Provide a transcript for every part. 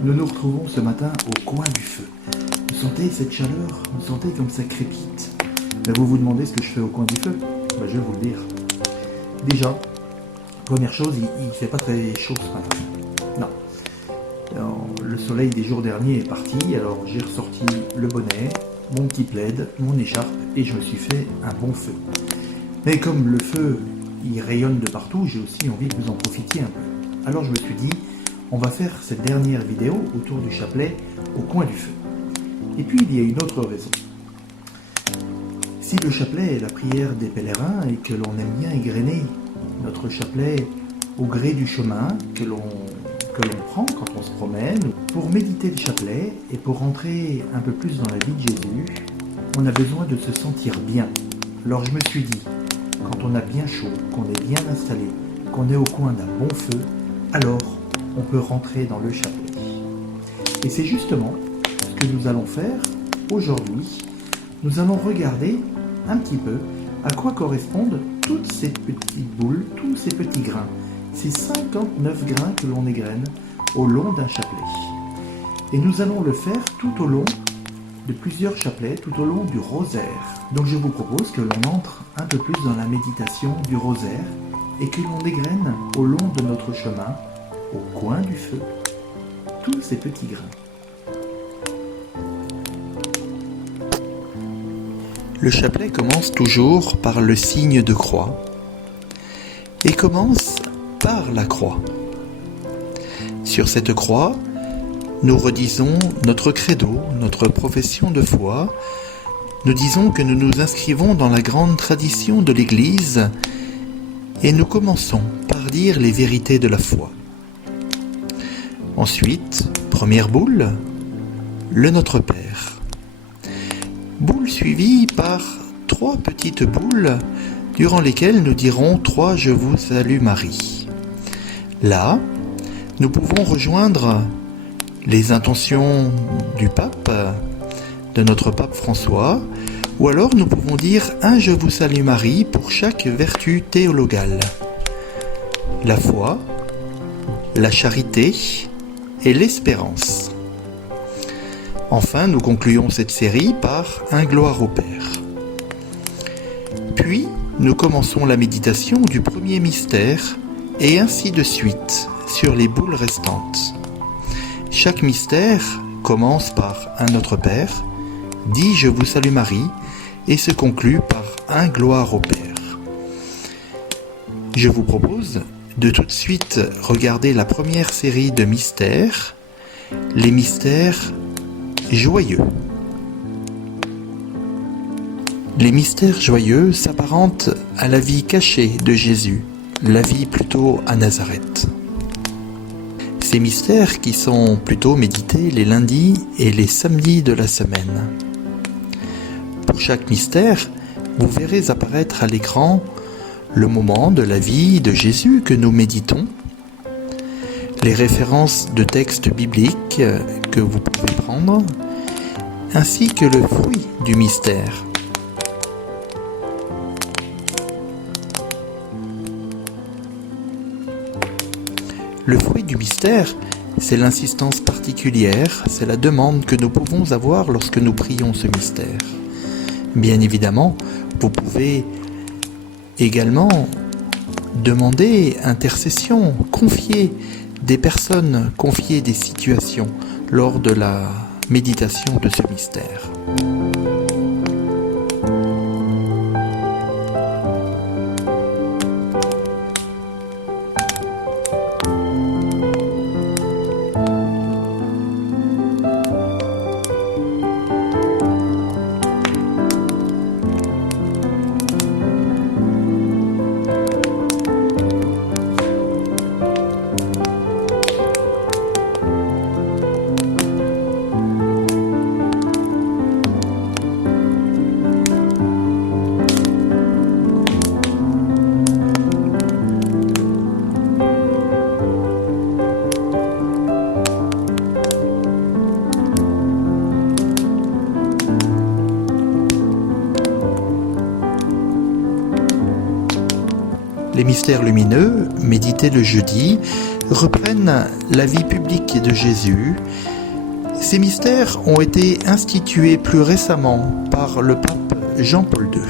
Nous nous retrouvons ce matin au coin du feu. Vous sentez cette chaleur? Vous sentez comme ça crépite? Vous vous demandez ce que je fais au coin du feu? Je vais vous le dire. Déjà, première chose, il ne fait pas très chaud ce matin. Non. Alors, le soleil des jours derniers est parti, alors j'ai ressorti le bonnet, mon petit plaid, mon écharpe et je me suis fait un bon feu. Mais comme le feu, il rayonne de partout, j'ai aussi envie que vous en profitiez un peu. Alors je me suis dit, on va faire cette dernière vidéo autour du chapelet au coin du feu. Et puis il y a une autre raison. Si le chapelet est la prière des pèlerins et que l'on aime bien égrener notre chapelet au gré du chemin que l'on prend quand on se promène, pour méditer le chapelet et pour rentrer un peu plus dans la vie de Jésus, on a besoin de se sentir bien. Alors je me suis dit, quand on a bien chaud, qu'on est bien installé, qu'on est au coin d'un bon feu, alors on peut rentrer dans le chapelet. Et c'est justement ce que nous allons faire aujourd'hui. Nous allons regarder un petit peu à quoi correspondent toutes ces petites boules, tous ces petits grains, ces 59 grains que l'on égrène au long d'un chapelet. Et nous allons le faire tout au long de plusieurs chapelets, tout au long du rosaire. Donc je vous propose que l'on entre un peu plus dans la méditation du rosaire et que l'on égrène au long de notre chemin, au coin du feu, tous ces petits grains. Le chapelet commence toujours par le signe de croix et commence par la croix. Sur cette croix, nous redisons notre credo, notre profession de foi. Nous disons que nous nous inscrivons dans la grande tradition de l'Église et nous commençons par dire les vérités de la foi. Ensuite, première boule, le Notre Père. Boule suivie par 3 petites boules durant lesquelles nous dirons 3 Je vous salue Marie. Là, nous pouvons rejoindre les intentions du pape, de notre pape François, ou alors nous pouvons dire un Je vous salue Marie pour chaque vertu théologale. La foi, la charité et l'espérance. Enfin, nous concluons cette série par un Gloire au Père. Puis, nous commençons la méditation du premier mystère et ainsi de suite sur les boules restantes. Chaque mystère commence par un Notre Père, dit Je vous salue Marie et se conclut par un Gloire au Père. Je vous propose de tout de suite regarder la première série de mystères, les mystères joyeux. Les mystères joyeux s'apparentent à la vie cachée de Jésus, la vie plutôt à Nazareth. Ces mystères qui sont plutôt médités les lundis et les samedis de la semaine. Pour chaque mystère, vous verrez apparaître à l'écran le moment de la vie de Jésus que nous méditons, les références de textes bibliques que vous pouvez prendre, ainsi que le fruit du mystère. Le fruit du mystère, c'est l'insistance particulière, c'est la demande que nous pouvons avoir lorsque nous prions ce mystère. Bien évidemment, vous pouvez également demander intercession, confier des personnes, confier des situations lors de la méditation de ce mystère. Les mystères lumineux, médités le jeudi, reprennent la vie publique de Jésus. Ces mystères ont été institués plus récemment par le pape Jean-Paul II.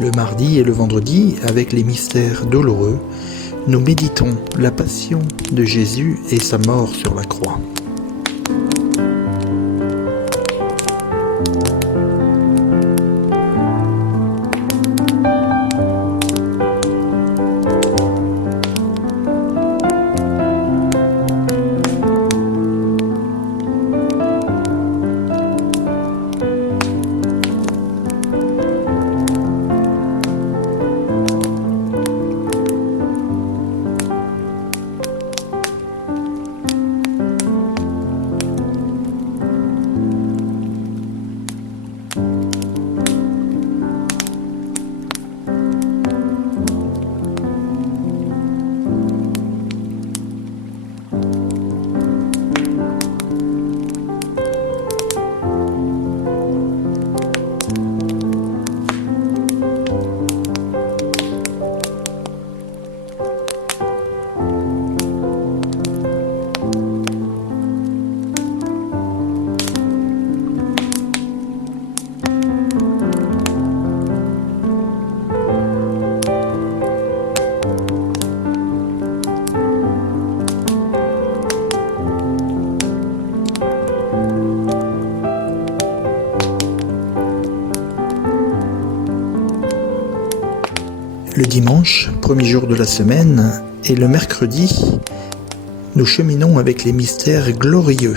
Le mardi et le vendredi, avec les mystères douloureux, nous méditons la passion de Jésus et sa mort sur la croix. Le dimanche, premier jour de la semaine, et le mercredi, nous cheminons avec les mystères glorieux.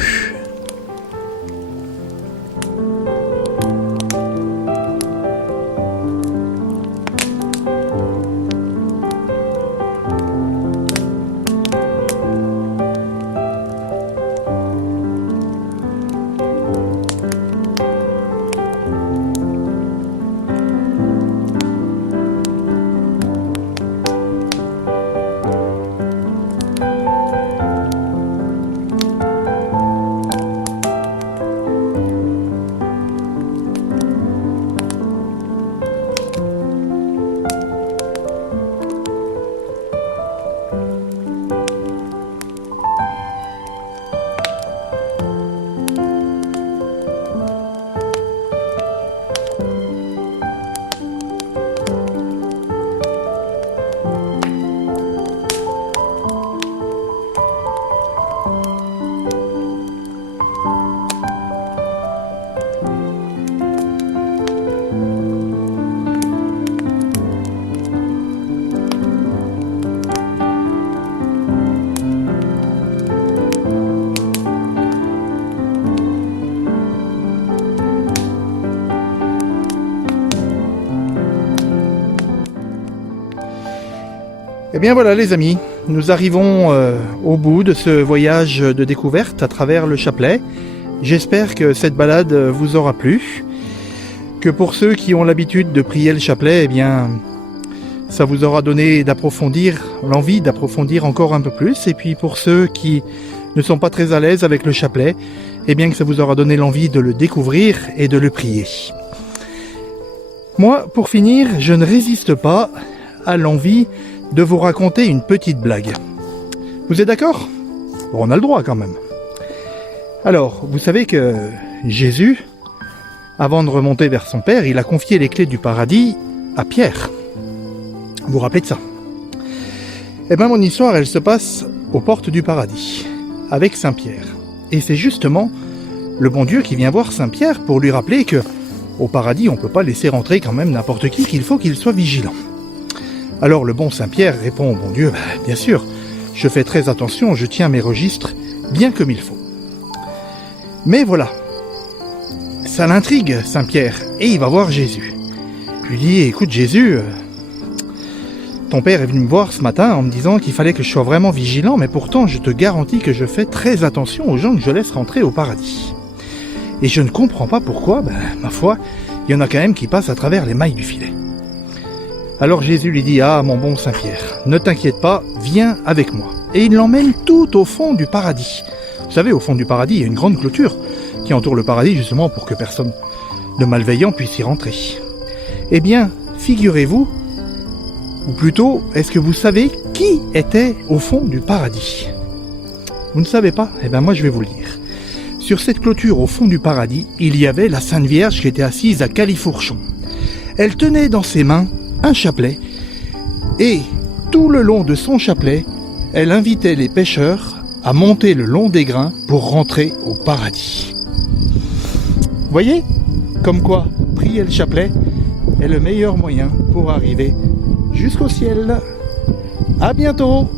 Eh bien voilà les amis, nous arrivons au bout de ce voyage de découverte à travers le chapelet. J'espère que cette balade vous aura plu, que pour ceux qui ont l'habitude de prier le chapelet, eh bien, ça vous aura donné l'envie d'approfondir encore un peu plus. Et puis pour ceux qui ne sont pas très à l'aise avec le chapelet, et bien que ça vous aura donné l'envie de le découvrir et de le prier. Moi, pour finir, je ne résiste pas à l'envie de vous raconter une petite blague. Vous êtes d'accord ? Bon, on a le droit quand même. Alors, vous savez que Jésus, avant de remonter vers son Père, il a confié les clés du paradis à Pierre. Vous vous rappelez de ça ? Eh bien, mon histoire, elle se passe aux portes du paradis, avec Saint-Pierre. Et c'est justement le bon Dieu qui vient voir Saint-Pierre pour lui rappeler que au paradis, on ne peut pas laisser rentrer quand même n'importe qui, qu'il faut qu'il soit vigilant. Alors le bon Saint-Pierre répond au bon Dieu, bien sûr, je fais très attention, je tiens mes registres bien comme il faut. Mais voilà, ça l'intrigue Saint-Pierre, et il va voir Jésus. Je lui dis, écoute Jésus, ton père est venu me voir ce matin en me disant qu'il fallait que je sois vraiment vigilant, mais pourtant je te garantis que je fais très attention aux gens que je laisse rentrer au paradis. Et je ne comprends pas pourquoi, ma foi, il y en a quand même qui passent à travers les mailles du filet. Alors Jésus lui dit, ah mon bon Saint-Pierre, ne t'inquiète pas, viens avec moi. Et il l'emmène tout au fond du paradis. Vous savez, au fond du paradis, il y a une grande clôture qui entoure le paradis justement pour que personne de malveillant puisse y rentrer. Eh bien, figurez-vous, ou plutôt, est-ce que vous savez qui était au fond du paradis ? Vous ne savez pas ? Eh bien moi je vais vous le dire. Sur cette clôture au fond du paradis, il y avait la Sainte Vierge qui était assise à califourchon. Elle tenait dans ses mains un chapelet, et tout le long de son chapelet, elle invitait les pêcheurs à monter le long des grains pour rentrer au paradis. Voyez ? Comme quoi, prier le chapelet est le meilleur moyen pour arriver jusqu'au ciel. À bientôt!